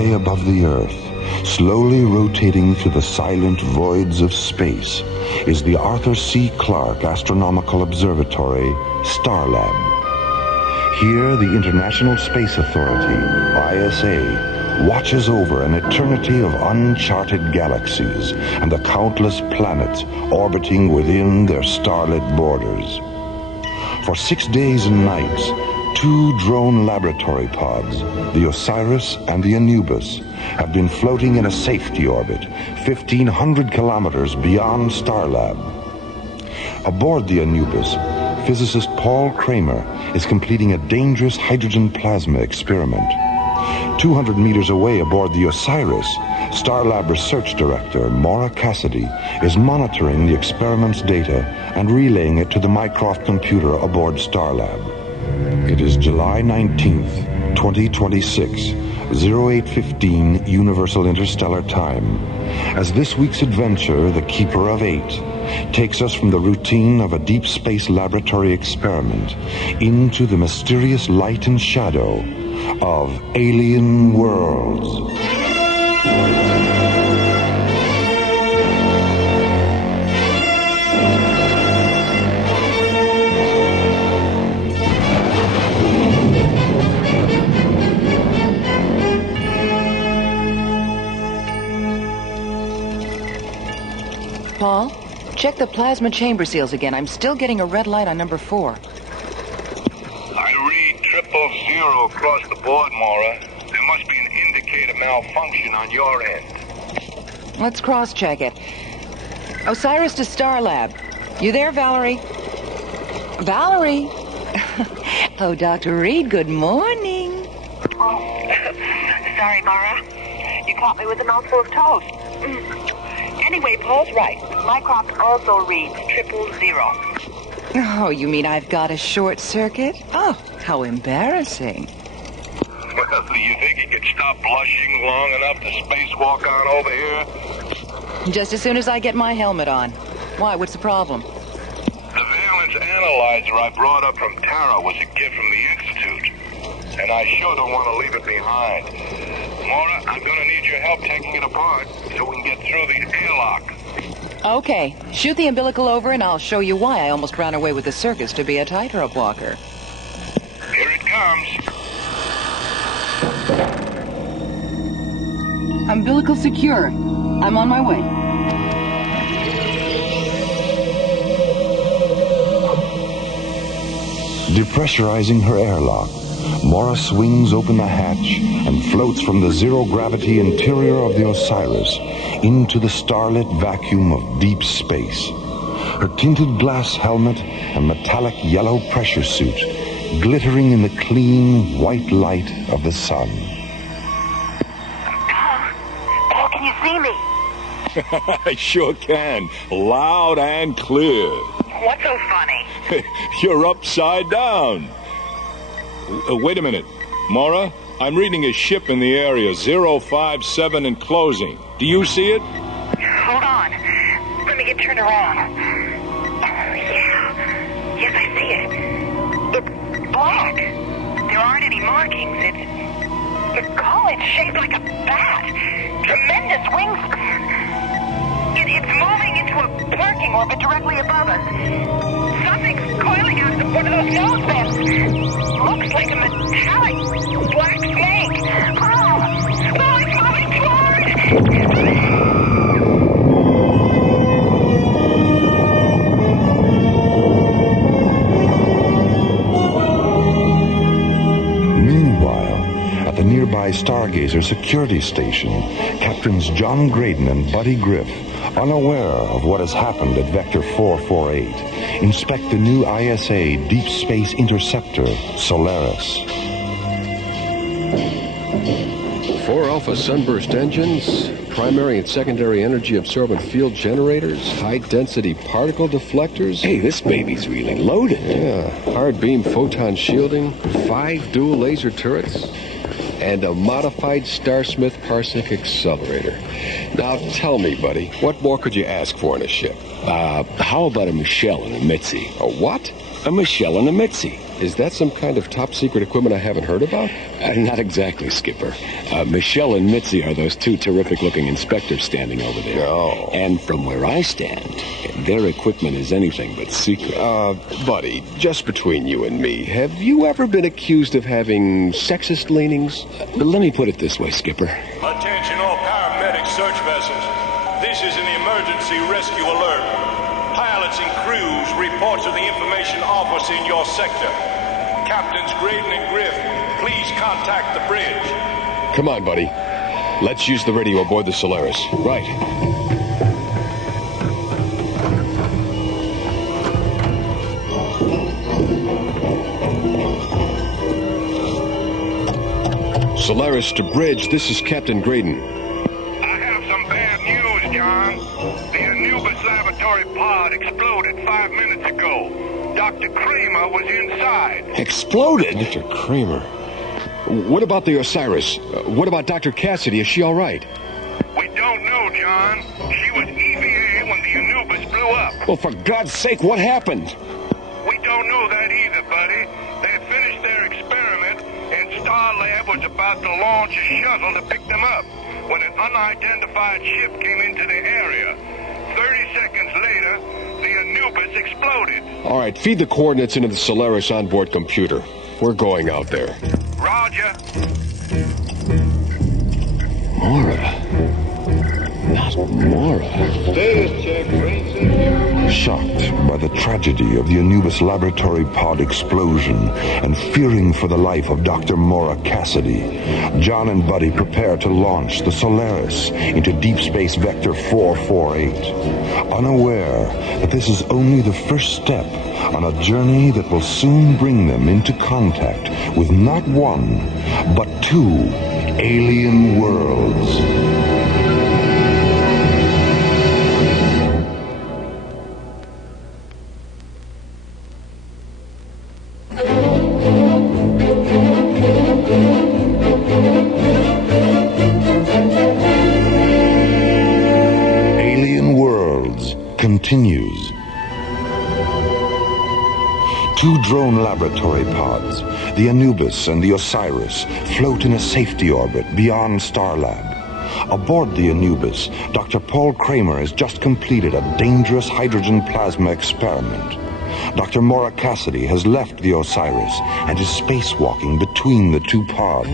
High above the Earth, slowly rotating through the silent voids of space, is the Arthur C. Clarke Astronomical Observatory, Starlab. Here, the International Space Authority, ISA, watches over an eternity of uncharted galaxies and the countless planets orbiting within their starlit borders. For 6 days and nights, 2 drone laboratory pods, the Osiris and the Anubis, have been floating in a safety orbit 1,500 kilometers beyond Starlab. Aboard the Anubis, physicist Paul Kramer is completing a dangerous hydrogen plasma experiment. 200 meters away aboard the Osiris, Starlab Research Director Maura Cassidy is monitoring the experiment's data and relaying it to the Mycroft computer aboard Starlab. It is July 19th, 2026, 0815 Universal Interstellar Time, as this week's adventure, The Keeper of Eight, takes us from the routine of a deep space laboratory experiment into the mysterious light and shadow of alien worlds. Paul, check the plasma chamber seals again. I'm still getting a red light on number 4. I read 000 across the board, Maura. There must be an indicator malfunction on your end. Let's cross-check it. Osiris to Starlab. You there, Valerie? Valerie? Oh, Dr. Reed, good morning. Oh, sorry, Maura. You caught me with a mouthful of toast. Anyway, Paul's right. Mycroft also reads 000. Oh, you mean I've got a short circuit? Oh, how embarrassing. Well, do you think you could stop blushing long enough to spacewalk on over here? Just as soon as I get my helmet on. Why, what's the problem? The valence analyzer I brought up from Tara was a gift from the Institute, and I sure don't want to leave it behind. Maura, I'm going to need your help taking it apart so we can get through the airlock. Okay, shoot the umbilical over and I'll show you why I almost ran away with the circus to be a tightrope walker. Here it comes. Umbilical secure. I'm on my way. Depressurizing her airlock, Maura swings open the hatch and floats from the zero-gravity interior of the Osiris into the starlit vacuum of deep space. Her tinted glass helmet and metallic yellow pressure suit glittering in the clean, white light of the sun. Paul, can you see me? I sure can. Loud and clear. What's so funny? You're upside down. Wait a minute. Maura, I'm reading a ship in the area, 057 and closing. Do you see it? Hold on. Let me get turned around. Yeah. Yes, I see it. It's black. There aren't any markings. It's shaped like a bat. Tremendous wingspan. It's moving into a parking orbit directly above us. Something's coiling out of one of those nose vents. Looks like a metallic black snake. Oh, it's moving toward. Nearby Stargazer security station, Captains John Graydon and Buddy Griff, unaware of what has happened at Vector 448, inspect the new ISA Deep Space Interceptor, Solaris. 4 Alpha Sunburst engines, primary and secondary energy absorbent field generators, high-density particle deflectors. Hey, this baby's really loaded. Yeah, hard beam photon shielding, 5 dual laser turrets, and a modified Starsmith Parsec accelerator. Now tell me, buddy, what more could you ask for in a ship? How about a Michelle and a Mitzi? A what? A Michelle and a Mitzi. Is that some kind of top-secret equipment I haven't heard about? Not exactly, Skipper. Michelle and Mitzi are those two terrific-looking inspectors standing over there. Oh. And from where I stand, their equipment is anything but secret. Buddy, just between you and me, have you ever been accused of having sexist leanings? Let me put it this way, Skipper. Attention all paramedic search vessels. This is an emergency rescue alert. Pilots and crews report to the information office in your sector. Captains Graydon and Griff, please contact the bridge. Come on, buddy. Let's use the radio aboard the Solaris. Right. Solaris to bridge, this is Captain Graydon. I have some bad news, John. The Anubis laboratory pod exploded 5 minutes ago. Dr. Kramer was inside. Exploded? Dr. Kramer. What about the Osiris? What about Dr. Cassidy? Is she all right? We don't know, John. She was EVA when the Anubis blew up. Well, for God's sake, what happened? We don't know that either, buddy. They finished their experiment, and Starlab was about to launch a shuttle to pick them up when an unidentified ship came into the area. 30 seconds later, the Anubis exploded. All right, feed the coordinates into the Solaris onboard computer. We're going out there. Roger. Mora. Not Mora. Status check, Shocked by the tragedy of the Anubis laboratory pod explosion and fearing for the life of Dr. Maura Cassidy, John and Buddy prepare to launch the Solaris into Deep Space Vector 448, unaware that this is only the first step on a journey that will soon bring them into contact with not one, but two alien worlds. Continues. Two drone laboratory pods, the Anubis and the Osiris, float in a safety orbit beyond Starlab. Aboard the Anubis, Dr. Paul Kramer has just completed a dangerous hydrogen plasma experiment. Dr. Maura Cassidy has left the Osiris and is spacewalking between the two pods.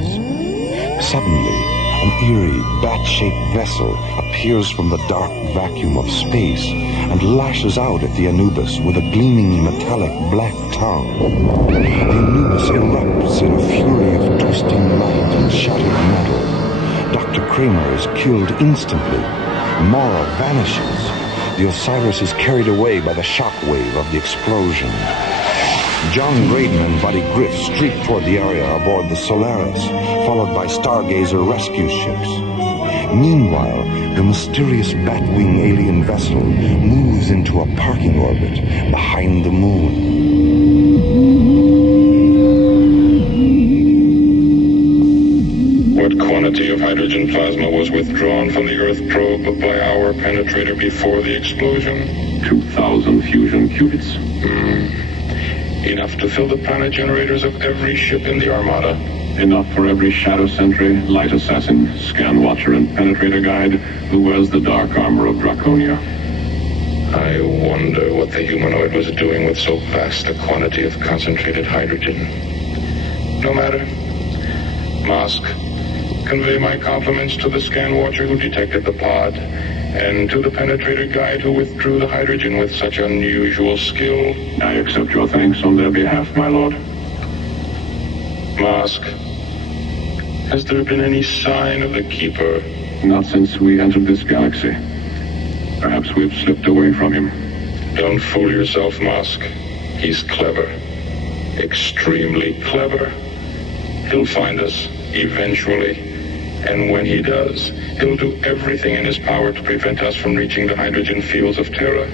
Suddenly, an eerie, bat-shaped vessel appears from the dark vacuum of space and lashes out at the Anubis with a gleaming metallic black tongue. The Anubis erupts in a fury of twisting light and shattered metal. Dr. Kramer is killed instantly. Maura vanishes. The Osiris is carried away by the shockwave of the explosion. John Graydon and Buddy Griff streak toward the area aboard the Solaris, followed by Stargazer rescue ships. Meanwhile, the mysterious Batwing alien vessel moves into a parking orbit behind the moon. What quantity of hydrogen plasma was withdrawn from the Earth probe by our penetrator before the explosion? 2,000 fusion qubits. Enough to fill the planet generators of every ship in the Armada. Enough for every Shadow Sentry, Light Assassin, Scan Watcher, and Penetrator Guide who wears the dark armor of Draconia. I wonder what the humanoid was doing with so vast a quantity of concentrated hydrogen. No matter. Mosk, convey my compliments to the Scan Watcher who detected the pod, and to the Penetrator Guide who withdrew the hydrogen with such unusual skill. I accept your thanks on their behalf, my lord. Mosk, has there been any sign of the Keeper? Not since we entered this galaxy. Perhaps we've slipped away from him. Don't fool yourself, Mosk. He's clever. Extremely clever. He'll find us, eventually. And when he does, he'll do everything in his power to prevent us from reaching the hydrogen fields of Terra.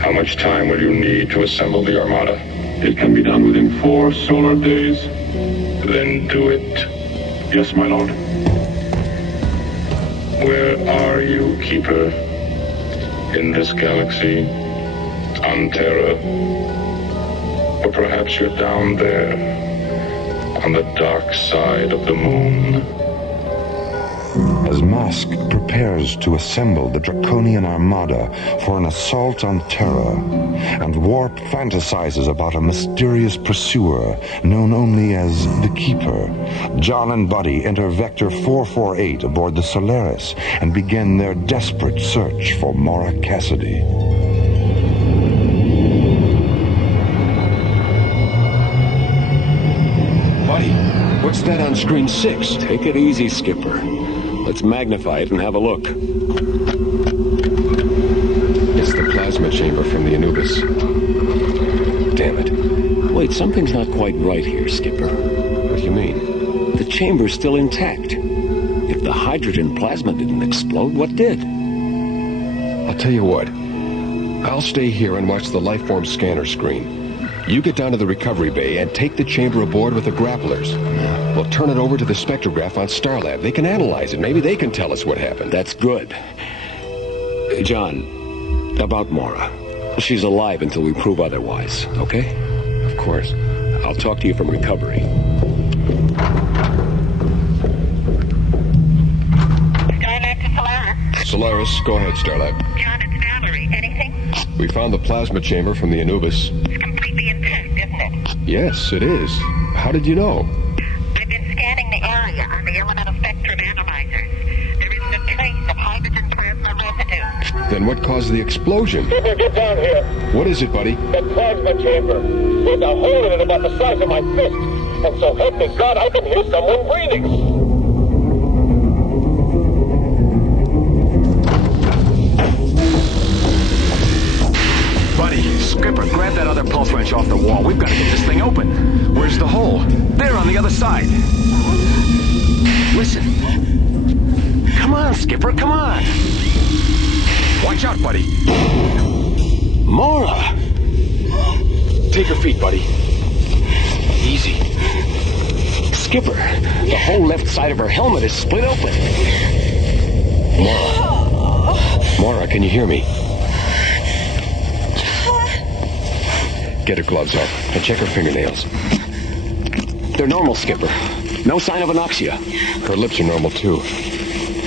How much time will you need to assemble the Armada? It can be done within 4 solar days. Then do it. Yes, my lord. Where are you, Keeper? In this galaxy? On Terra? Or perhaps you're down there, on the dark side of the moon. As Mask prepares to assemble the Draconian Armada for an assault on Terra, and Warp fantasizes about a mysterious pursuer known only as the Keeper, John and Buddy enter Vector 448 aboard the Solaris and begin their desperate search for Maura Cassidy. Buddy, what's that on screen 6? Take it easy, Skipper. Let's magnify it and have a look. It's the plasma chamber from the Anubis. Damn it. Wait, something's not quite right here, Skipper. What do you mean? The chamber's still intact. If the hydrogen plasma didn't explode, what did? I'll tell you what. I'll stay here and watch the lifeform scanner screen. You get down to the recovery bay and take the chamber aboard with the grapplers. We'll turn it over to the spectrograph on Starlab. They can analyze it. Maybe they can tell us what happened. That's good. John, about Maura. She's alive until we prove otherwise, okay? Of course. I'll talk to you from recovery. Starlab to Solaris. Solaris, go ahead, Starlab. John, it's Valerie. Anything? We found the plasma chamber from the Anubis. It's completely intact, isn't it? Yes, it is. How did you know? I've been scanning the area on the elemental spectrum analyzers. There isn't a trace of hydrogen plasma residue. Then what caused the explosion? Skipper, get down here. What is it, buddy? The plasma chamber. There's a hole in it about the size of my fist. And so help me God, I can hear someone breathing. Buddy, Skipper, grab that other pulse wrench off the wall. We've got to get this thing open. Where's the hole? There, on the other side. Listen. Come on, Skipper, come on. Watch out, buddy. Maura! Take her feet, buddy. Easy. Skipper, the whole left side of her helmet is split open. Maura, can you hear me? Get her gloves off and check her fingernails. They're normal, Skipper. No sign of anoxia. Her lips are normal, too.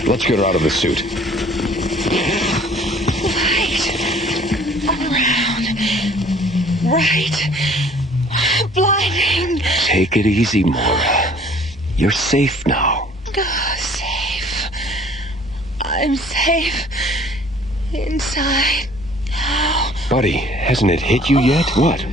Let's get her out of the suit. Right. Blinding. Take it easy, Maura. You're safe now. Oh, safe. I'm safe. Inside. Now. Buddy, hasn't it hit you yet? What?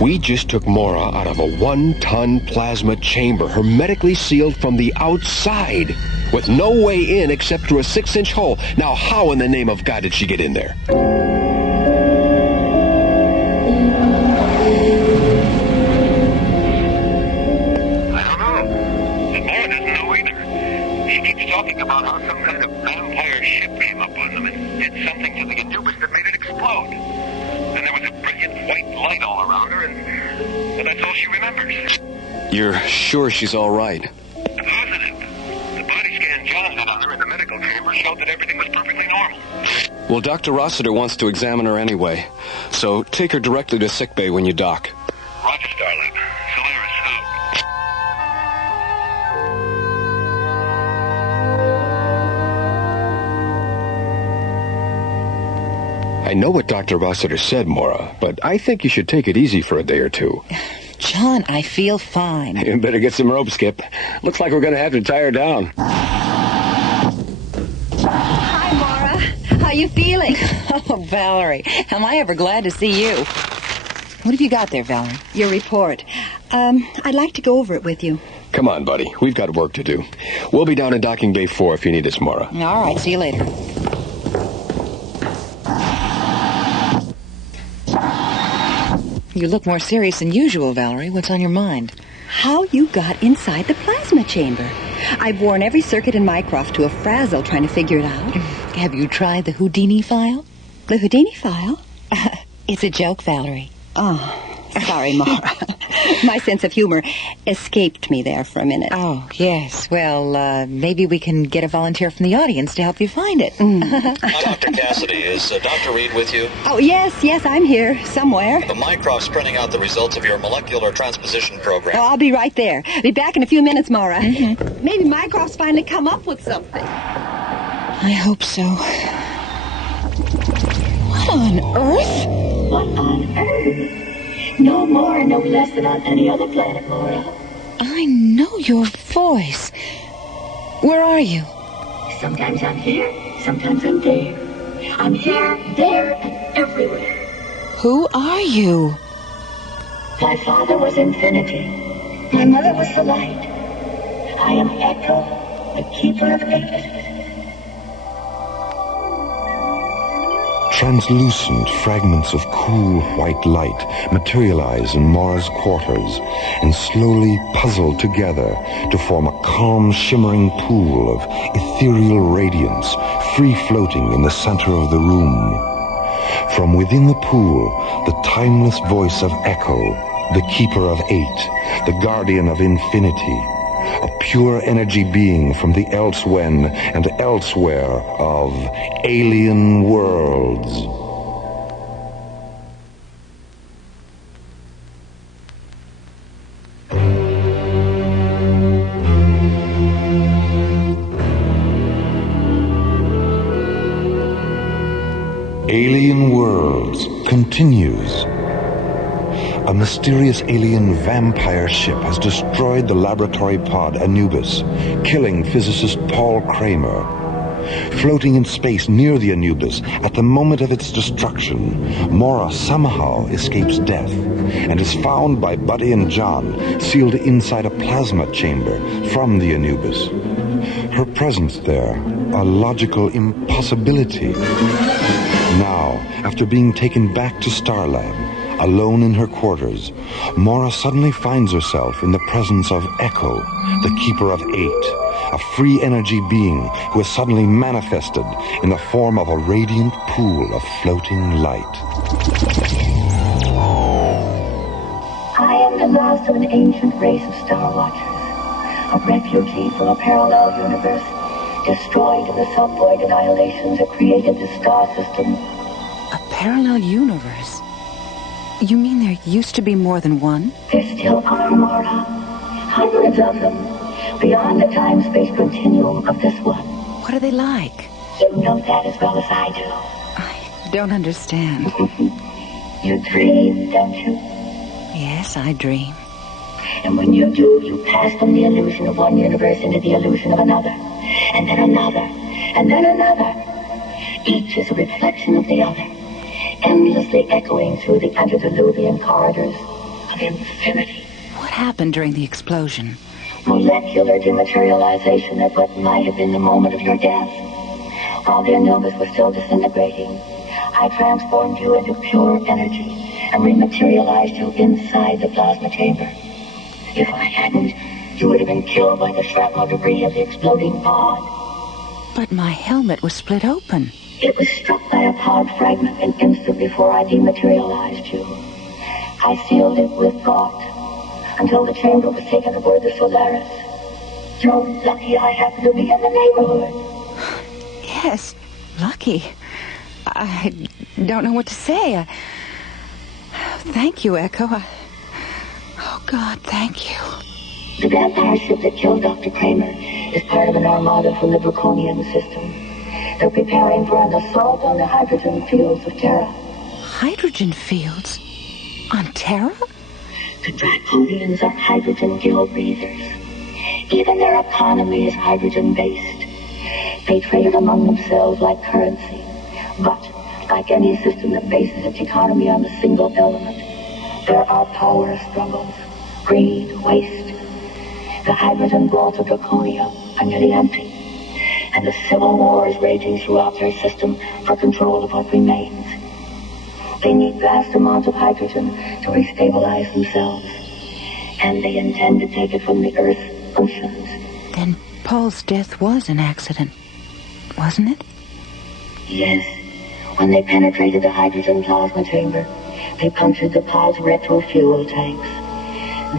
We just took Maura out of a 1-ton plasma chamber, hermetically sealed from the outside, with no way in except through a 6-inch hole. Now, how in the name of God did she get in there? Talking about how some kind of vampire ship came up on them and did something to the Anubis that made it explode. And there was a brilliant white light all around her, and well, that's all she remembers. You're sure she's all right? Positive. The body scan John did on her in the medical chamber showed that everything was perfectly normal. Well, Dr. Rossiter wants to examine her anyway, so take her directly to sickbay when you dock. Roger, Starlab. Solaris out. I know what Dr. Rossiter said, Maura, but I think you should take it easy for a day or two. John, I feel fine. You better get some rope, Skip. Looks like we're going to have to tie her down. Hi, Maura. How you feeling? Oh, Valerie, am I ever glad to see you. What have you got there, Valerie? Your report. I'd like to go over it with you. Come on, buddy. We've got work to do. We'll be down in Docking Bay 4 if you need us, Maura. All right, see you later. You look more serious than usual, Valerie. What's on your mind? How you got inside the plasma chamber. I've worn every circuit in Mycroft to a frazzle trying to figure it out. Have you tried the Houdini file? The Houdini file? It's a joke, Valerie. Oh, sorry, Maura. My sense of humor escaped me there for a minute. Oh, yes. Well, maybe we can get a volunteer from the audience to help you find it. Dr. Cassidy, is Dr. Reed with you? Oh, yes, I'm here, somewhere. The Mycroft's printing out the results of your molecular transposition program. Oh, I'll be right there. Be back in a few minutes, Maura. Maybe Mycroft's finally come up with something. I hope so. What on earth? What on earth? No more, no less than on any other planet, Maura. I know your voice. Where are you? Sometimes I'm here, sometimes I'm there. I'm here, there, and everywhere. Who are you? My father was infinity. My mother was the light. I am Echo, the keeper of 8. Translucent fragments of cool white light materialize in Mora's quarters and slowly puzzle together to form a calm, shimmering pool of ethereal radiance, free-floating in the center of the room. From within the pool, the timeless voice of Echo, the keeper of 8, the guardian of infinity, a pure energy being from the elsewhen and elsewhere of alien worlds. Alien Worlds continues. A mysterious alien vampire ship has destroyed the laboratory pod Anubis, killing physicist Paul Kramer. Floating in space near the Anubis, at the moment of its destruction, Mora somehow escapes death and is found by Buddy and John, sealed inside a plasma chamber from the Anubis. Her presence there, a logical impossibility. Now, after being taken back to Starlab, alone in her quarters, Mora suddenly finds herself in the presence of Echo, the keeper of 8, a free energy being who has suddenly manifested in the form of a radiant pool of floating light. I am the last of an ancient race of Star Watchers, a refugee from a parallel universe, destroyed in the subvoid annihilations that created the star system. A parallel universe? You mean there used to be more than one? There still are, Mora. Hundreds of them. Beyond the time-space continuum of this one. What are they like? You know that as well as I do. I don't understand. You dream, don't you? Yes, I dream. And when you do, you pass from the illusion of one universe into the illusion of another. And then another. And then another. Each is a reflection of the other, endlessly echoing through the antediluvian corridors of infinity. What happened during the explosion? Molecular dematerialization at what might have been the moment of your death. While the Anubis was still disintegrating, I transformed you into pure energy and rematerialized you inside the plasma chamber. If I hadn't, you would have been killed by the shrapnel debris of the exploding pod. But my helmet was split open. It was struck by a pod fragment an instant before I dematerialized you. I sealed it with thought until the chamber was taken aboard the Solaris. You're lucky I happened to be in the neighborhood. Yes, lucky. I don't know what to say. Thank you, Echo. Oh, God, thank you. The vampire ship that killed Dr. Kramer is part of an armada from the Draconian system. They're preparing for an assault on the hydrogen fields of Terra. Hydrogen fields? On Terra? The Draconians are hydrogen guild breathers. Even their economy is hydrogen-based. They trade among themselves like currency. But, like any system that bases its economy on a single element, there are power struggles, greed, waste. The hydrogen vaults of Draconia are nearly empty. And a civil war is raging throughout their system for control of what remains. They need vast amounts of hydrogen to restabilize themselves. And they intend to take it from the Earth's oceans. Then Paul's death was an accident, wasn't it? Yes. When they penetrated the hydrogen plasma chamber, they punctured the pod's retro fuel tanks.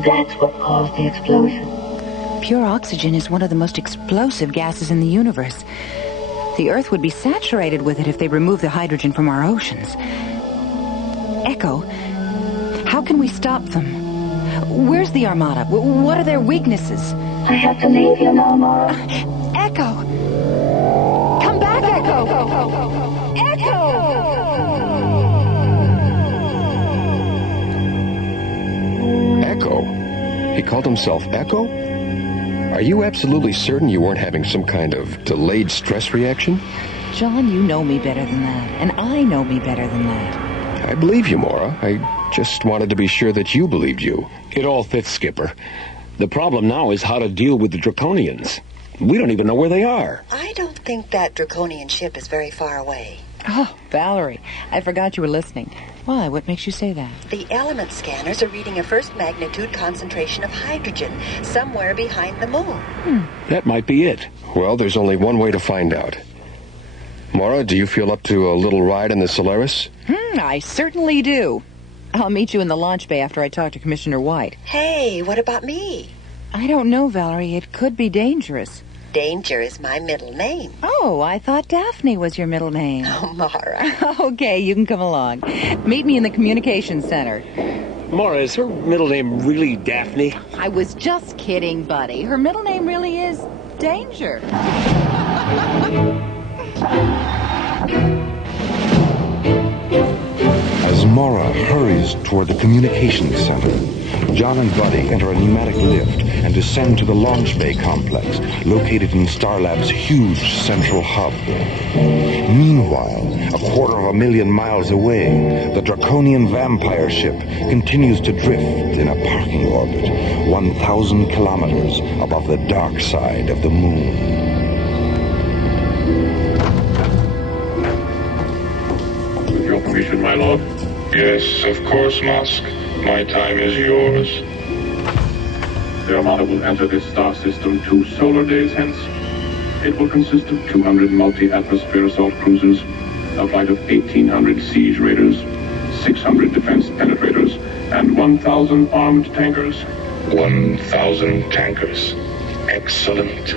That's what caused the explosion. Pure oxygen is one of the most explosive gases in the universe. The Earth would be saturated with it if they removed the hydrogen from our oceans. Echo, how can we stop them? Where's the Armada? What are their weaknesses? I have to leave you now, Mara. Echo! Come back, Echo! Echo? He called himself Echo? Are you absolutely certain you weren't having some kind of delayed stress reaction? John, you know me better than that, and I know me better than that. I believe you, Mora. I just wanted to be sure that you believed you. It all fits, Skipper. The problem now is how to deal with the Draconians. We don't even know where they are. I don't think that Draconian ship is very far away. Oh, Valerie, I forgot you were listening. Why? What makes you say that? The element scanners are reading a first magnitude concentration of hydrogen somewhere behind the moon. That might be it. Well, there's only one way to find out. Mora, do you feel up to a little ride in the Solaris? I certainly do. I'll meet you in the launch bay after I talk to Commissioner White. Hey, what about me? I don't know, Valerie. It could be dangerous. Danger is my middle name. Oh, I thought Daphne was your middle name. Oh, Mara. Okay, you can come along. Meet me in the communications center. Mora, is her middle name really Daphne? I was just kidding, buddy. Her middle name really is Danger. As Mara hurries toward the communications center, John and Buddy enter a pneumatic lift and descend to the launch bay complex located in Starlab's huge central hub. Meanwhile, 250,000 miles away, the Draconian vampire ship continues to drift in a parking orbit 1,000 kilometers above the dark side of the moon. With your permission, my lord. Yes, of course, Musk. My time is yours. The Armada will enter this star system 2 solar days hence. It will consist of 200 multi-atmosphere assault cruisers, a flight of 1,800 siege raiders, 600 defense penetrators, and 1,000 armed tankers. 1,000 tankers. Excellent.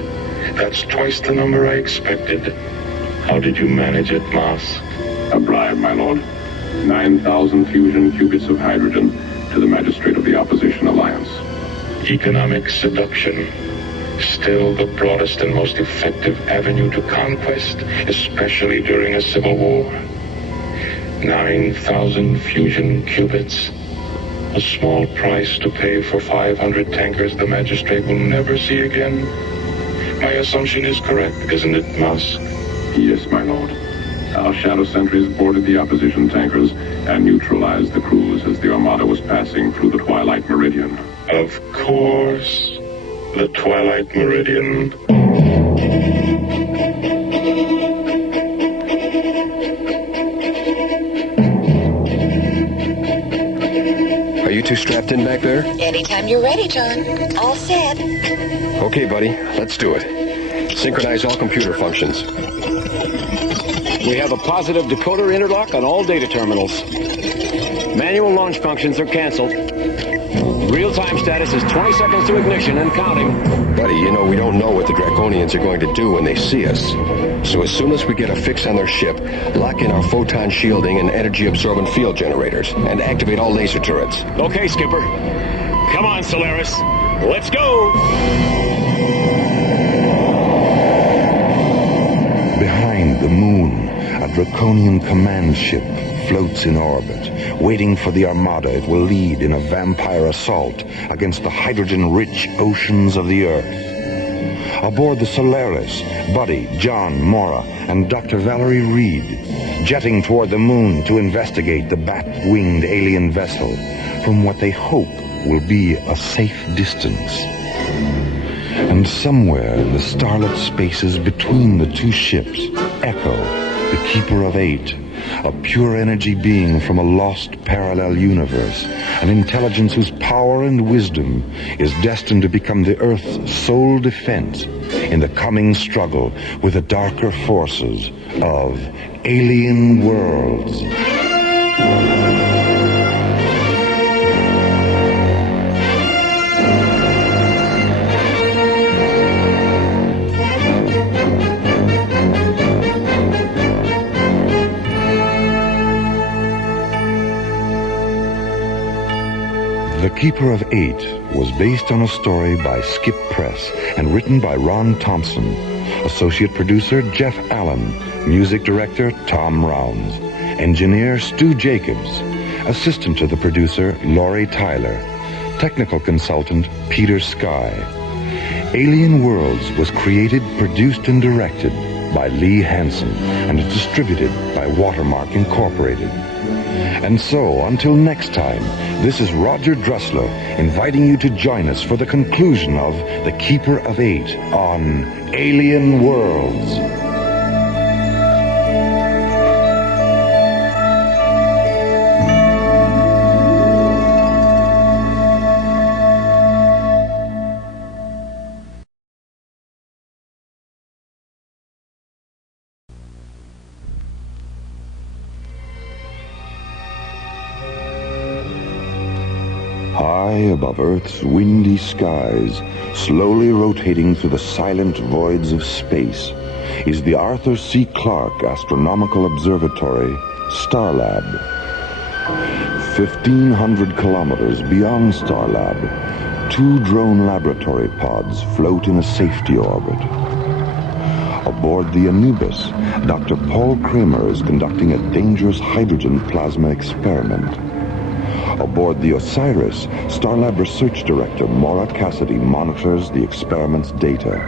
That's twice the number I expected. How did you manage it, Musk? A bribe, my lord. 9,000 fusion qubits of hydrogen to the magistrate of the opposition alliance. Economic seduction. Still the broadest and most effective avenue to conquest, especially during a civil war. 9,000 fusion qubits. A small price to pay for 500 tankers the magistrate will never see again. My assumption is correct, isn't it, Musk? Yes, my lord. Our shadow sentries boarded the opposition tankers and neutralized the crews as the Armada was passing through the Twilight Meridian. Of course. The Twilight Meridian. Are you two strapped in back there? Anytime you're ready, John. All set. Okay, buddy. Let's do it. Synchronize all computer functions. We have a positive decoder interlock on all data terminals. Manual launch functions are canceled. Real-time status is 20 seconds to ignition and counting. Buddy, you know we don't know what the Draconians are going to do when they see us. So as soon as we get a fix on their ship, lock in our photon shielding and energy-absorbent field generators, and activate all laser turrets. Okay, Skipper. Come on, Solaris. Let's go! Behind the moon, a Draconian command ship floats in orbit, waiting for the Armada it will lead in a vampire assault against the hydrogen-rich oceans of the Earth. Aboard the Solaris, Buddy, John, Mora, and Dr. Valerie Reed, jetting toward the moon to investigate the bat-winged alien vessel from what they hope will be a safe distance. And somewhere in the starlit spaces between the two ships, Echo, the Keeper of Eight, a pure energy being from a lost parallel universe, an intelligence whose power and wisdom is destined to become the Earth's sole defense in the coming struggle with the darker forces of alien worlds. The Keeper of Eight was based on a story by Skip Press and written by Ron Thompson. Associate producer Jeff Allen. Music director Tom Rounds. Engineer Stu Jacobs. Assistant to the producer Laurie Tyler. Technical consultant Peter Sky. Alien Worlds was created, produced, and directed by Lee Hansen and is distributed by Watermark Incorporated. And so, until next time, this is Roger Dressler inviting you to join us for the conclusion of The Keeper of Eight on Alien Worlds. High above Earth's windy skies, slowly rotating through the silent voids of space, is the Arthur C. Clarke Astronomical Observatory, Starlab. 1,500 kilometers beyond Starlab, 2 drone laboratory pods float in a safety orbit. Aboard the Anubis, Dr. Paul Kramer is conducting a dangerous hydrogen plasma experiment. Aboard the Osiris, Starlab Research Director Maura Cassidy monitors the experiment's data.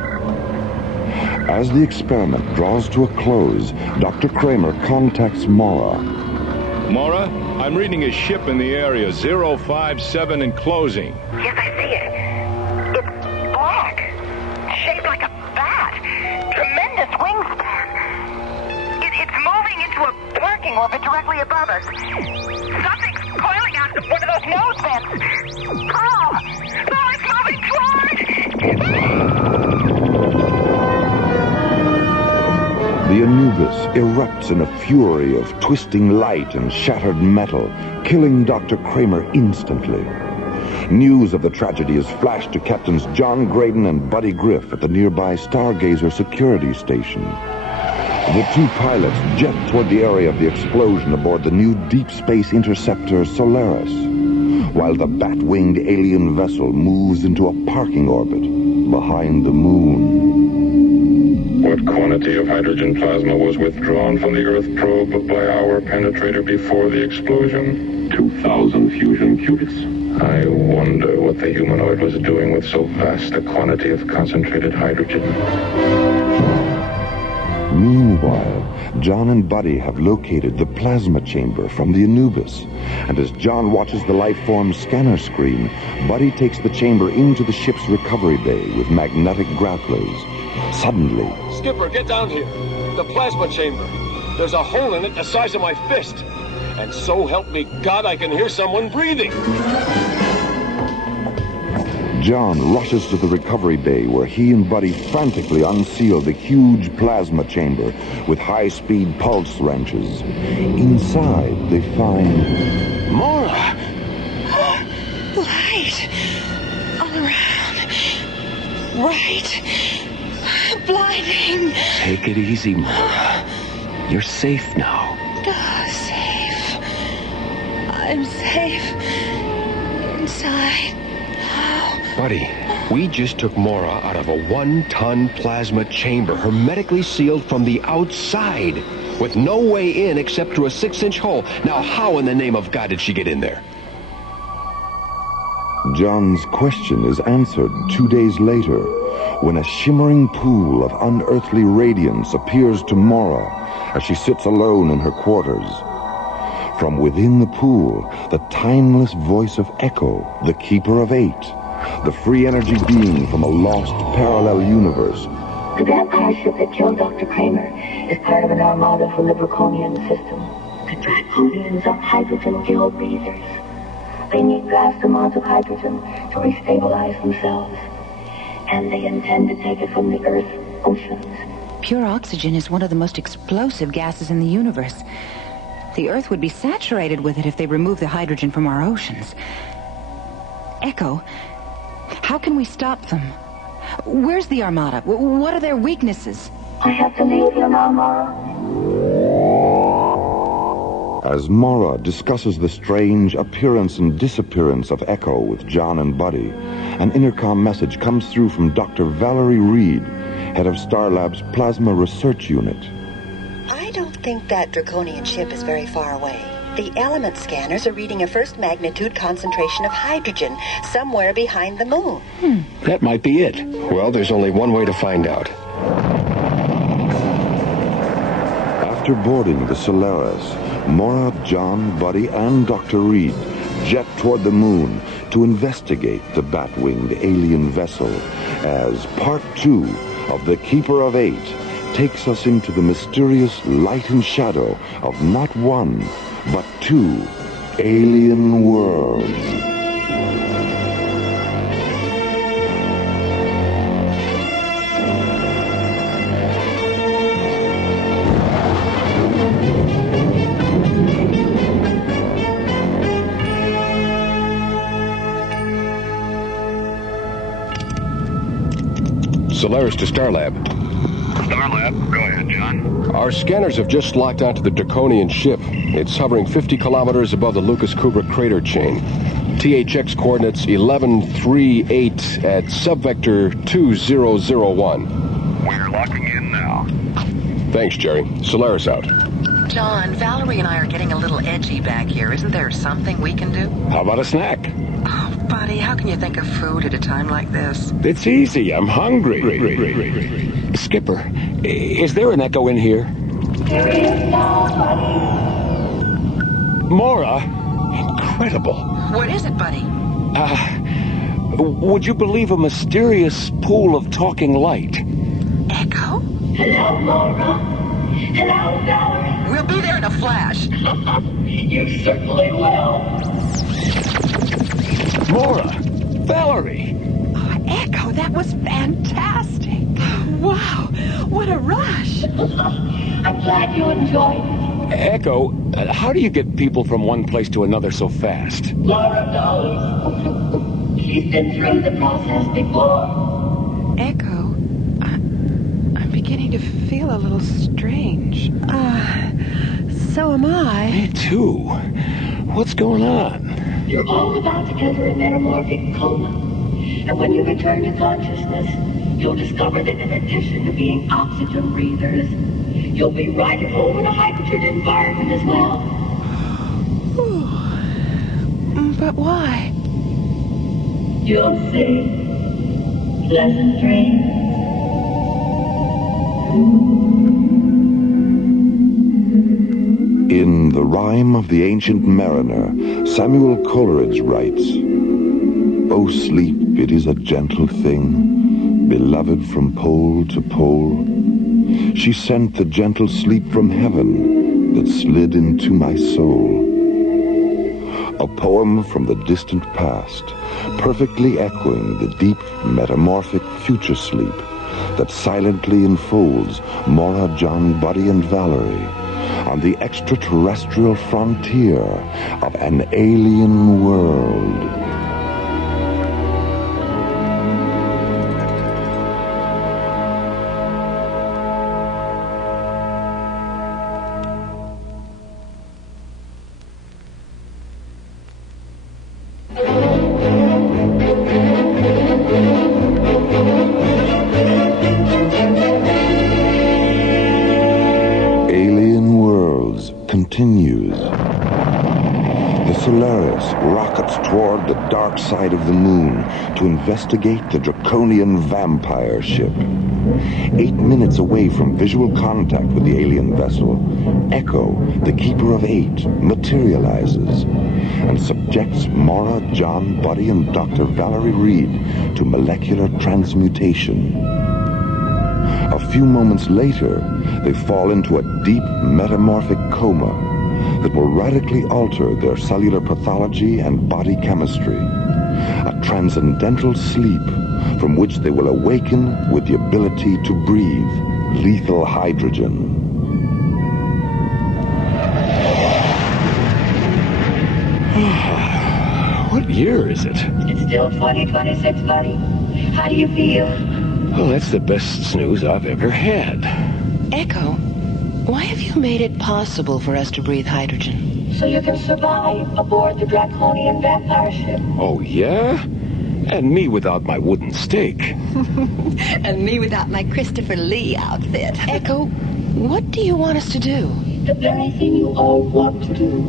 As the experiment draws to a close, Dr. Kramer contacts Maura. Maura, I'm reading a ship in the area, 057 and closing. Yes, I see it. It's black, shaped like a bat. Tremendous wingspan. It's moving into a parking orbit directly above us. Something's coiling out of one of those nose vents. Paul! Paul, it's moving toward! The Anubis erupts in a fury of twisting light and shattered metal, killing Dr. Kramer instantly. News of the tragedy is flashed to Captains John Graydon and Buddy Griff at the nearby Stargazer security station. The 2 pilots jet toward the area of the explosion aboard the new deep space interceptor Solaris, while the bat-winged alien vessel moves into a parking orbit behind the moon. What quantity of hydrogen plasma was withdrawn from the Earth probe by our penetrator before the explosion? 2,000 fusion qubits. I wonder what the humanoid was doing with so vast a quantity of concentrated hydrogen. Meanwhile, John and Buddy have located the plasma chamber from the Anubis. And as John watches the life form scanner screen, Buddy takes the chamber into the ship's recovery bay with magnetic grapplers. Suddenly... Skipper, get down here. The plasma chamber. There's a hole in it the size of my fist. And so help me God, I can hear someone breathing. John rushes to the recovery bay where he and Buddy frantically unseal the huge plasma chamber with high-speed pulse wrenches. Inside, they find... Maura! Light. All around. Bright. Blinding. Take it easy, Maura. You're safe now. Oh, safe. I'm safe. Inside. Buddy, we just took Maura out of a 1-ton plasma chamber, hermetically sealed from the outside, with no way in except through a 6-inch hole. Now, how in the name of God did she get in there? John's question is answered 2 days later, when a shimmering pool of unearthly radiance appears to Maura as she sits alone in her quarters. From within the pool, the timeless voice of Echo, the Keeper of Eight, the free energy being from a lost parallel universe. The vampire ship that killed Dr. Kramer is part of an armada from the Draconian system. The Draconians are hydrogen guild breathers. They need vast amounts of hydrogen to restabilize themselves. And they intend to take it from the Earth's oceans. Pure oxygen is one of the most explosive gases in the universe. The Earth would be saturated with it if they removed the hydrogen from our oceans. Echo, how can we stop them? Where's the Armada? What are their weaknesses? I have to leave you now, Maura. As Mora discusses the strange appearance and disappearance of Echo with John and Buddy, an intercom message comes through from Dr. Valerie Reed, head of Starlab's Plasma Research Unit. I don't think that draconian ship is very far away. The element scanners are reading a first magnitude concentration of hydrogen somewhere behind the moon. That might be it. Well, there's only one way to find out. After boarding the Solaris, Mora, John, Buddy, and Dr. Reed jet toward the moon to investigate the bat-winged alien vessel as Part 2 of The Keeper of Eight takes us into the mysterious light and shadow of not one, but two alien worlds. Solaris to Starlab. Starlab, go ahead, John. Our scanners have just locked onto the draconian ship. It's hovering 50 kilometers above the Lucas Kubrick crater chain. THX coordinates 1138 at subvector 2001. We're locking in now. Thanks, Jerry. Solaris out. John, Valerie and I are getting a little edgy back here. Isn't there something we can do? How about a snack? Oh, buddy, how can you think of food at a time like this? It's easy. I'm hungry. Skipper, is there an Echo in here? There is now, buddy. Mora? Incredible. What is it, buddy? Would you believe a mysterious pool of talking light? Echo? Hello, Mora. Hello, Valerie. We'll be there in a flash. You certainly will. Mora! Valerie! Oh, Echo, that was fantastic. Wow, what a rush. I'm glad you enjoyed it. Echo, how do you get people from one place to another so fast? Laura knows. She's been through the process before. Echo, I'm beginning to feel a little strange. So am I. Me too. What's going on? You're all about to enter a metamorphic coma. And when you return to consciousness, you'll discover that in addition to being oxygen breathers, you'll be right at home in a hydrogen environment as well. But why? You'll see. Pleasant dreams. In The Rime of the Ancient Mariner, Samuel Coleridge writes, "O sleep, it is a gentle thing, beloved from pole to pole. She sent the gentle sleep from heaven that slid into my soul." A poem from the distant past, perfectly echoing the deep metamorphic future sleep that silently enfolds Mora, John, Buddy, and Valerie on the extraterrestrial frontier of an alien world. Continues. The Solaris rockets toward the dark side of the moon to investigate the draconian vampire ship. 8 minutes away from visual contact with the alien vessel, Echo, the Keeper of Eight, materializes and subjects Mora, John, Buddy, and Dr. Valerie Reed to molecular transmutation. A few moments later, they fall into a deep metamorphic coma that will radically alter their cellular pathology and body chemistry. A transcendental sleep from which they will awaken with the ability to breathe lethal hydrogen. What year is it? It's still 2026, buddy. How do you feel? Well, that's the best snooze I've ever had. Echo, why have you made it possible for us to breathe hydrogen? so you can survive aboard the Draconian vampire ship. Oh, yeah? And me without my wooden stake. And me without my Christopher Lee outfit. Echo, what do you want us to do? The very thing you all want to do.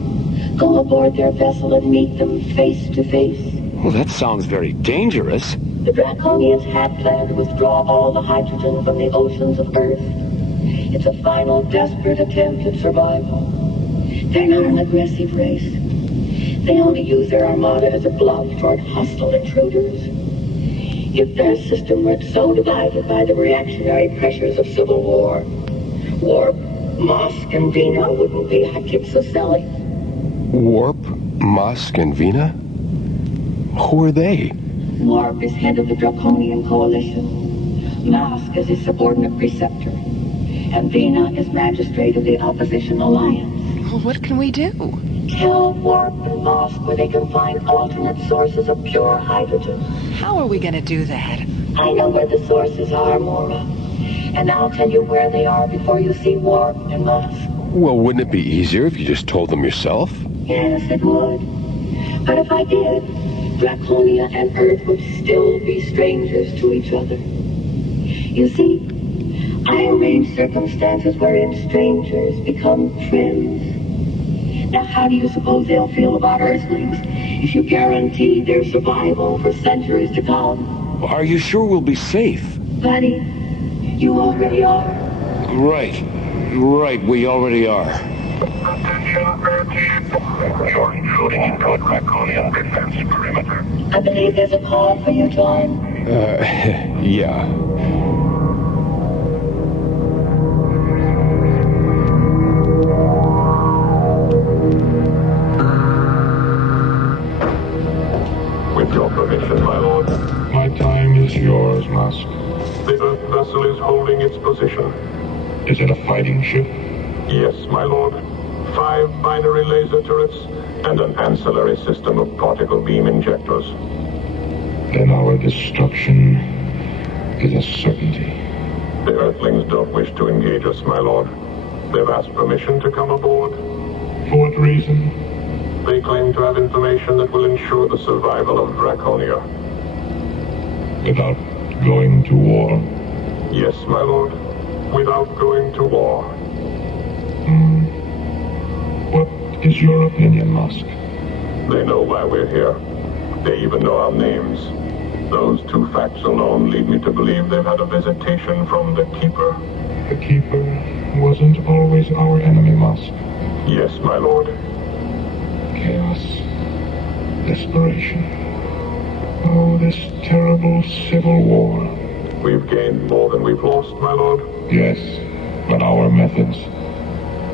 Go aboard their vessel and meet them face to face. Well, that sounds very dangerous. The Draconians had planned to withdraw all the hydrogen from the oceans of Earth. It's a final desperate attempt at survival. They're not an aggressive race. They only use their armada as a bluff toward hostile intruders. If their system weren't so divided by the reactionary pressures of civil war, Warp, Mosk, and Vina wouldn't be half so silly. Warp, Mosk, and Vina? Who are they? Warp is head of the Draconian Coalition. Mosk is his subordinate preceptor. And Vina is magistrate of the Opposition Alliance. Well, what can we do? Tell Warp and Mosk where they can find alternate sources of pure hydrogen. How are we going to do that? I know where the sources are, Mora. And I'll tell you where they are before you see Warp and Mosk. Well, wouldn't it be easier if you just told them yourself? Yes, it would. But if I did, Draconia and Earth would still be strangers to each other. You see, I arrange circumstances wherein strangers become friends. Now, how do you suppose they'll feel about Earthlings if you guarantee their survival for centuries to come? Are you sure we'll be safe? Buddy, you already are. Right, we already are. Attention, Earth ship. You're intruding into a Draconian defense perimeter. I believe there's a call for you, John. Yeah. With your permission, my lord. My time is yours, Mosk. The Earth vessel is holding its position. Is it a fighting ship? Yes, my lord. 5 binary laser turrets and an ancillary system of particle beam injectors. Then our destruction is a certainty. The Earthlings don't wish to engage us, my lord. They've asked permission to come aboard. For what reason? They claim to have information that will ensure the survival of Draconia. Without going to war? Yes, my lord. Without going to war. What is your opinion, Mosk? They know why we're here. They even know our names. Those 2 facts alone lead me to believe they've had a visitation from the Keeper. The Keeper wasn't always our enemy, Mosk. Yes, my lord. Chaos. Desperation. Oh, this terrible civil war. We've gained more than we've lost, my lord. Yes, but our methods.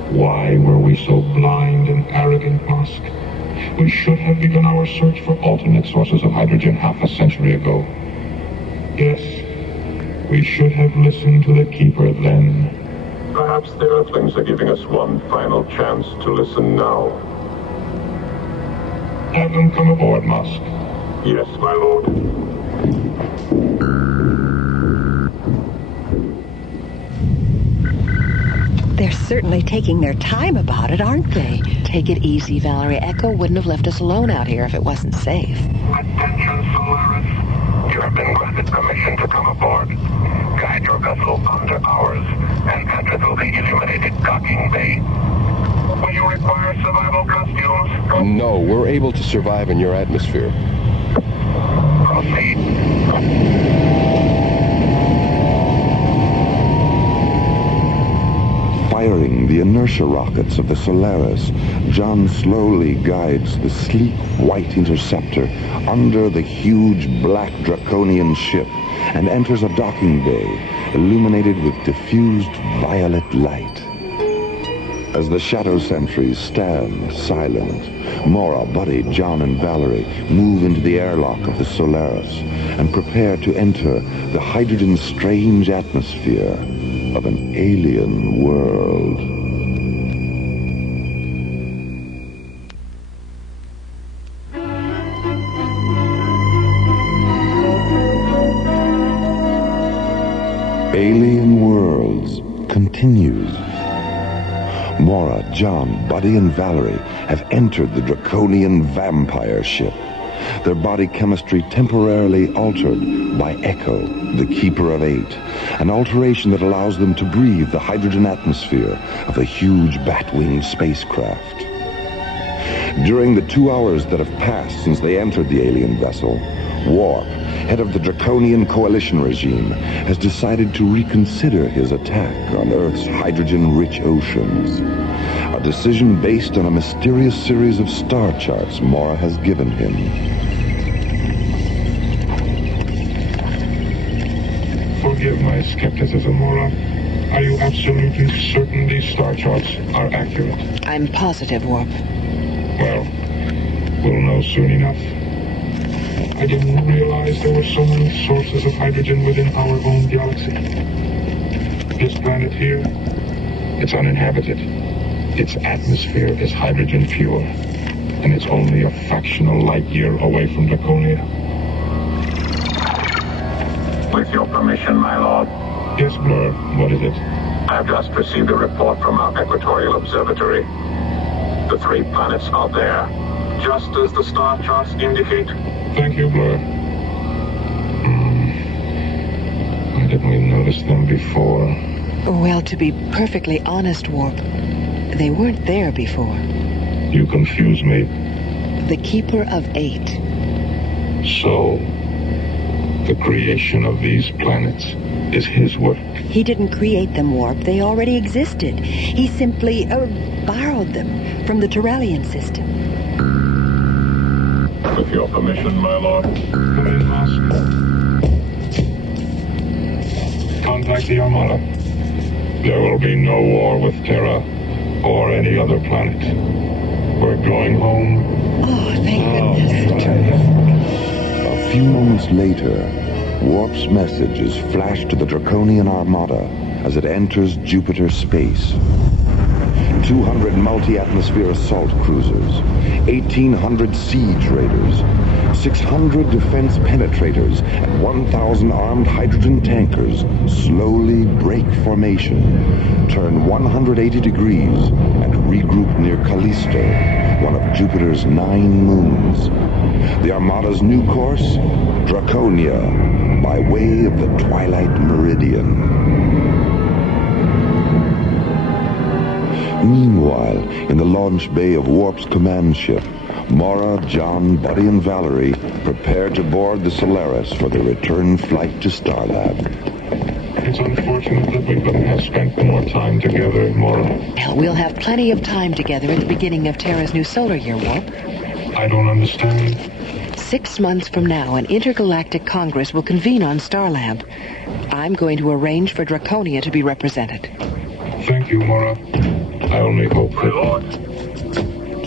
Why were we so blind and arrogant, Mosk? We should have begun our search for alternate sources of hydrogen half a century ago. Yes, we should have listened to the Keeper then. Perhaps the Earthlings are giving us one final chance to listen now. Have them come aboard, Mosk. Yes, my lord. They're certainly taking their time about it, aren't they? Take it easy, Valerie. Echo wouldn't have left us alone out here if it wasn't safe. Attention, Solaris. You have been granted permission to come aboard. Guide your vessel under ours and enter through the illuminated docking bay. Will you require survival costumes? No, we're able to survive in your atmosphere. Proceed. Firing the inertia rockets of the Solaris, John slowly guides the sleek white interceptor under the huge black draconian ship and enters a docking bay illuminated with diffused violet light. As the shadow sentries stand silent, Mora, Buddy, John, and Valerie move into the airlock of the Solaris and prepare to enter the hydrogen strange atmosphere of an alien world. Alien Worlds continues. Mora, John, Buddy, and Valerie have entered the Draconian vampire ship, their body chemistry temporarily altered by Echo, the Keeper of Eight, an alteration that allows them to breathe the hydrogen atmosphere of the huge bat-winged spacecraft. During the 2 hours that have passed since they entered the alien vessel, Warp, head of the Draconian Coalition regime, has decided to reconsider his attack on Earth's hydrogen-rich oceans. A decision based on a mysterious series of star charts Mora has given him. Forgive my skepticism, Mora. Are you absolutely certain these star charts are accurate? I'm positive, Warp. Well, we'll know soon enough. I didn't realize there were so many sources of hydrogen within our own galaxy. This planet here, it's uninhabited. Its atmosphere is hydrogen pure, and it's only a fractional light year away from Draconia. With your permission, my lord. Yes, Blur. What is it? I've just received a report from our equatorial observatory. The 3 planets are there, just as the star charts indicate. Thank you, Blur. Why didn't we notice them before? Well, to be perfectly honest, Warp, they weren't there before. You confuse me. The Keeper of Eight. So, the creation of these planets is his work. He didn't create them, Warp. They already existed. He simply borrowed them from the Turellian system. With your permission, my lord. Come in, Mask. Contact the Armada. There will be no war with Terra or any other planet. We're going home. Oh, thank goodness. A few moments later, Warp's message is flashed to the Draconian Armada as it enters Jupiter space. 200 multi-atmosphere assault cruisers, 1,800 siege raiders, 600 defense penetrators, and 1,000 armed hydrogen tankers slowly break formation, turn 180 degrees, and regroup near Callisto, one of Jupiter's 9 moons. The Armada's new course? Draconia, by way of the Twilight Meridian. Meanwhile, in the launch bay of Warp's command ship, Mora, John, Buddy, and Valerie prepare to board the Solaris for their return flight to Starlab. It's unfortunate that we couldn't have spent more time together, Mora. Well, we'll have plenty of time together at the beginning of Terra's new solar year, Warp. I don't understand. 6 months from now, an intergalactic congress will convene on Starlab. I'm going to arrange for Draconia to be represented. Thank you, Mora. I only hope that... Lord.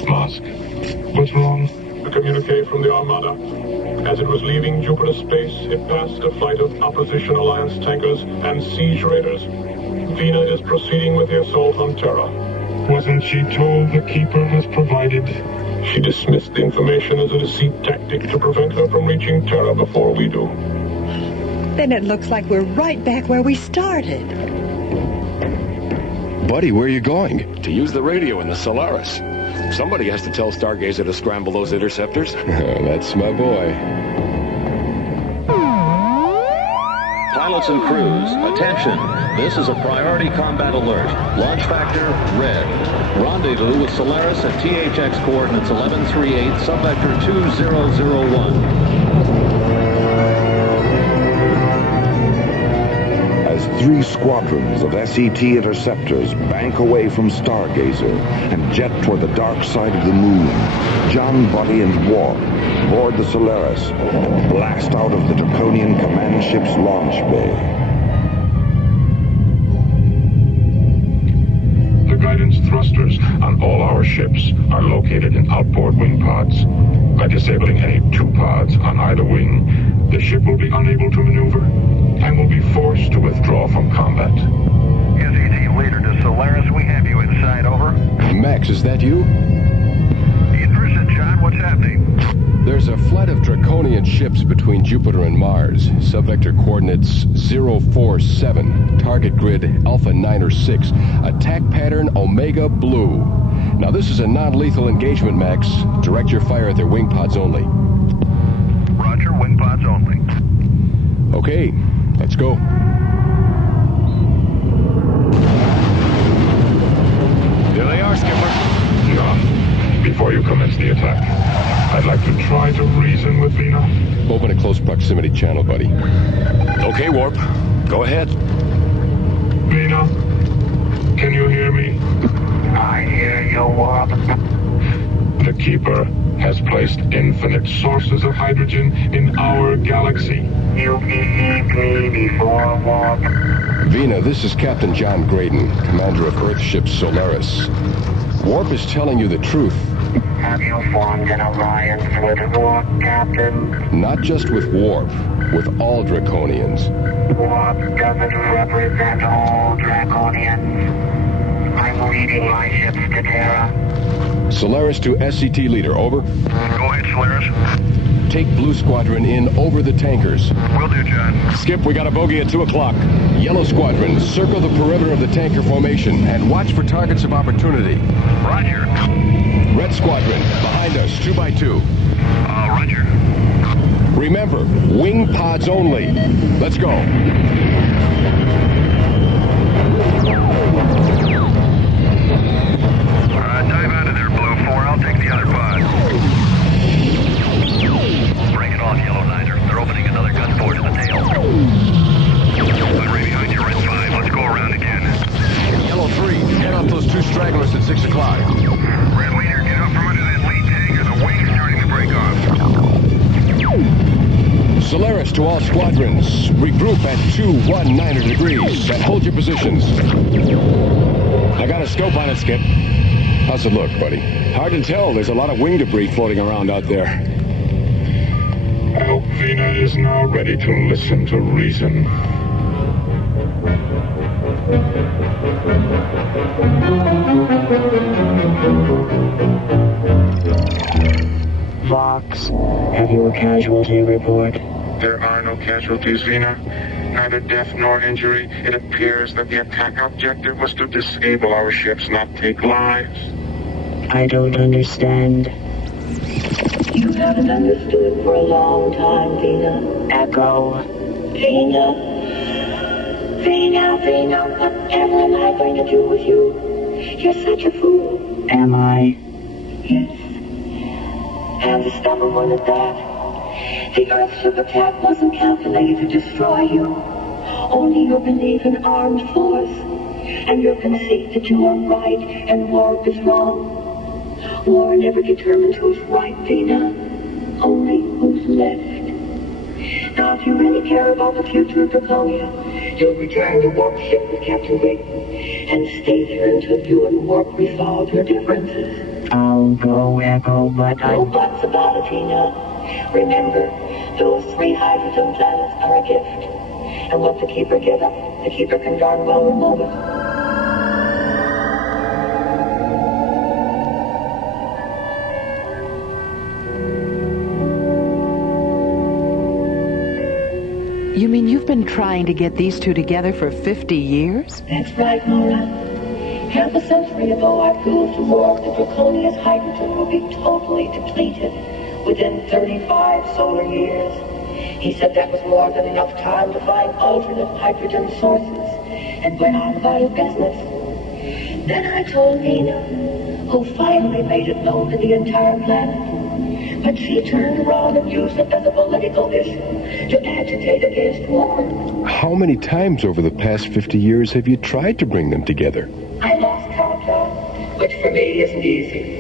Mask. What's wrong? A communique from the Armada. As it was leaving Jupiter space, it passed a flight of Opposition Alliance tankers and siege raiders. Vina is proceeding with the assault on Terra. Wasn't she told the Keeper has provided? She dismissed the information as a deceit tactic to prevent her from reaching Terra before we do. Then it looks like we're right back where we started. Buddy, where are you going? To use the radio in the Solaris. Somebody has to tell Stargazer to scramble those interceptors. That's my boy. Pilots and crews, attention. This is a priority combat alert. Launch factor, red. Rendezvous with Solaris at THX coordinates 1138, subvector 2001. As 3 squadrons of SET interceptors bank away from Stargazer and jet toward the dark side of the moon, John, Buddy, and Warp board the Solaris and blast out of the Draconian command ship's launch bay. The guidance thrusters on all our ships are located in outboard wing pods. By disabling any 2 pods on either wing, the ship will be unable to maneuver and will be forced to withdraw from combat. SET leader to Solaris, we have you inside, over. Max, is that you? In person, John. what's happening? There's a flight of Draconian ships between Jupiter and Mars. Subvector coordinates 047. Target grid Alpha 9 or 6. Attack pattern Omega Blue. Now this is a non-lethal engagement, Max. Direct your fire at their wing pods only. Roger, wing pods only. Okay, let's go. There they are, Skipper. John, before you commence the attack, I'd like to try to reason with Vina. Open a close proximity channel, buddy. Okay, Warp. Go ahead. Vina, can you hear me? I hear you, Warp. The Keeper has placed infinite sources of hydrogen in our galaxy. You deceived me before, Warp. Vina, this is Captain John Graydon, commander of Earthship Solaris. Warp is telling you the truth. Have you formed an alliance with Warp, Captain? Not just with Warp, with all Draconians. Warp doesn't represent all Draconians. I'm leading my ships to Terra. Solaris to SCT leader, over. Go ahead, Solaris. Take Blue Squadron in over the tankers. Will do, John. Skip, we got a bogey at 2 o'clock. Yellow Squadron, circle the perimeter of the tanker formation and watch for targets of opportunity. Roger. Red Squadron, behind us, 2 by 2. Roger. Remember, wing pods only. Let's go. Dive out of there, Blue 4. I'll take the other pod. Break it off, Yellow Niner. They're opening another gun forward to the tail. I'm right behind you, Red 5. Let's go around again. Yellow 3, head off those 2 stragglers at 6 o'clock. Red Leader, get out from under that lead tanker. The wing's starting to break off. Solaris to all squadrons. Regroup at 219 degrees and hold your positions. I got a scope on it, Skip. How's it look, buddy? Hard to tell. There's a lot of wing debris floating around out there. I hope Vina is now ready to listen to reason. Vox, have you a casualty report? There are no casualties, Vina. Neither death nor injury. It appears that the attack objective was to disable our ships, not take lives. I don't understand. You haven't understood for a long time, Vina. Echo. Vina. Vina, whatever am I going to do with you? You're such a fool. Am I? Yes. And a stubborn one at that. The Earthship attack wasn't calculated to destroy you. Only your belief in armed force. And your conceit that you are right and Warp is wrong. War never determines who's right, Vina. Only who's left. Now, if you really care about the future of Draconia, you'll return to Warp ship with Captain Graydon and stay there until you and Warp resolve your differences. I'll go, Echo, but No buts about it, Vina. Remember, those 3 hydrogen planets are a gift. And what the Keeper gives up, the Keeper can darn well remove it. You mean you've been trying to get these two together for 50 years? That's right, Nora. Half a century ago, I proved to Warp that Draconia's hydrogen will be totally depleted within 35 solar years. He said that was more than enough time to find alternate hydrogen sources and went on about his business. Then I told Nina, who finally made it known to the entire planet. But she turned around and used it as a political issue to agitate against war. How many times over the past 50 years have you tried to bring them together? I lost count, which for me isn't easy.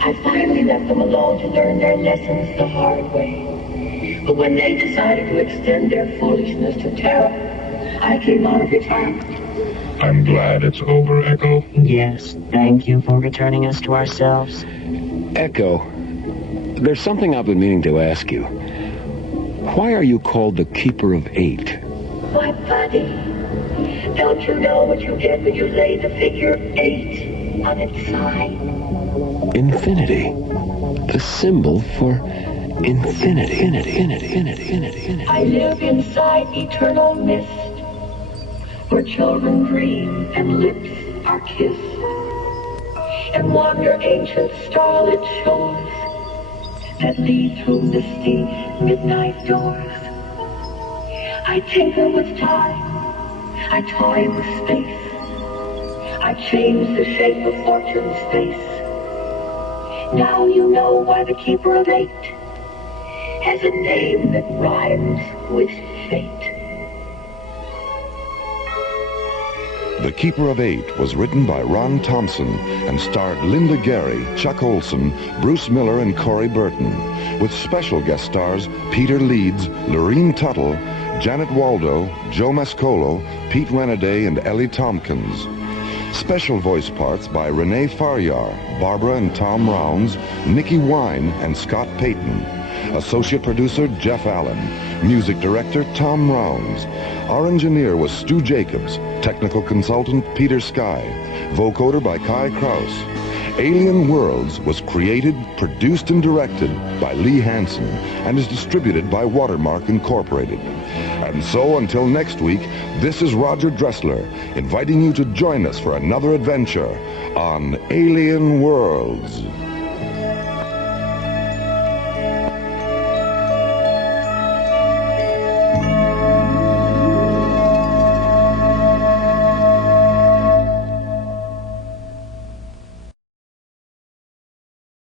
I finally left them alone to learn their lessons the hard way. But when they decided to extend their foolishness to Terra, I came out of retirement. I'm glad it's over, Echo. yes, thank you for returning us to ourselves. Echo, there's something I've been meaning to ask you. Why are you called the Keeper of 8? Why, buddy, don't you know what you get when you lay the figure 8 on its side? Infinity. The symbol for infinity. I live inside eternal mist, where children dream and lips are kissed, and wander ancient starlit shores that lead through misty midnight doors. I tinker with time, I toy with space, I change the shape of fortune's face. Now you know why the Keeper of Eight has a name that rhymes with fate. The Keeper of Eight was written by Ron Thompson and starred Linda Gary, Chuck Olson, Bruce Miller, and Corey Burton, with special guest stars Peter Leeds, Lorene Tuttle, Janet Waldo, Joe Mascolo, Pete Renaday, and Ellie Tompkins. Special voice parts by Renee Faryar, Barbara and Tom Rounds, Nikki Wine, and Scott Payton. Associate producer Jeff Allen. Music director Tom Rounds. Our engineer was Stu Jacobs. Technical consultant Peter Sky. Vocoder by Kai Kraus. Alien Worlds was created, produced, and directed by Lee Hansen and is distributed by Watermark Incorporated. And so, until next week, this is Roger Dressler, inviting you to join us for another adventure on Alien Worlds.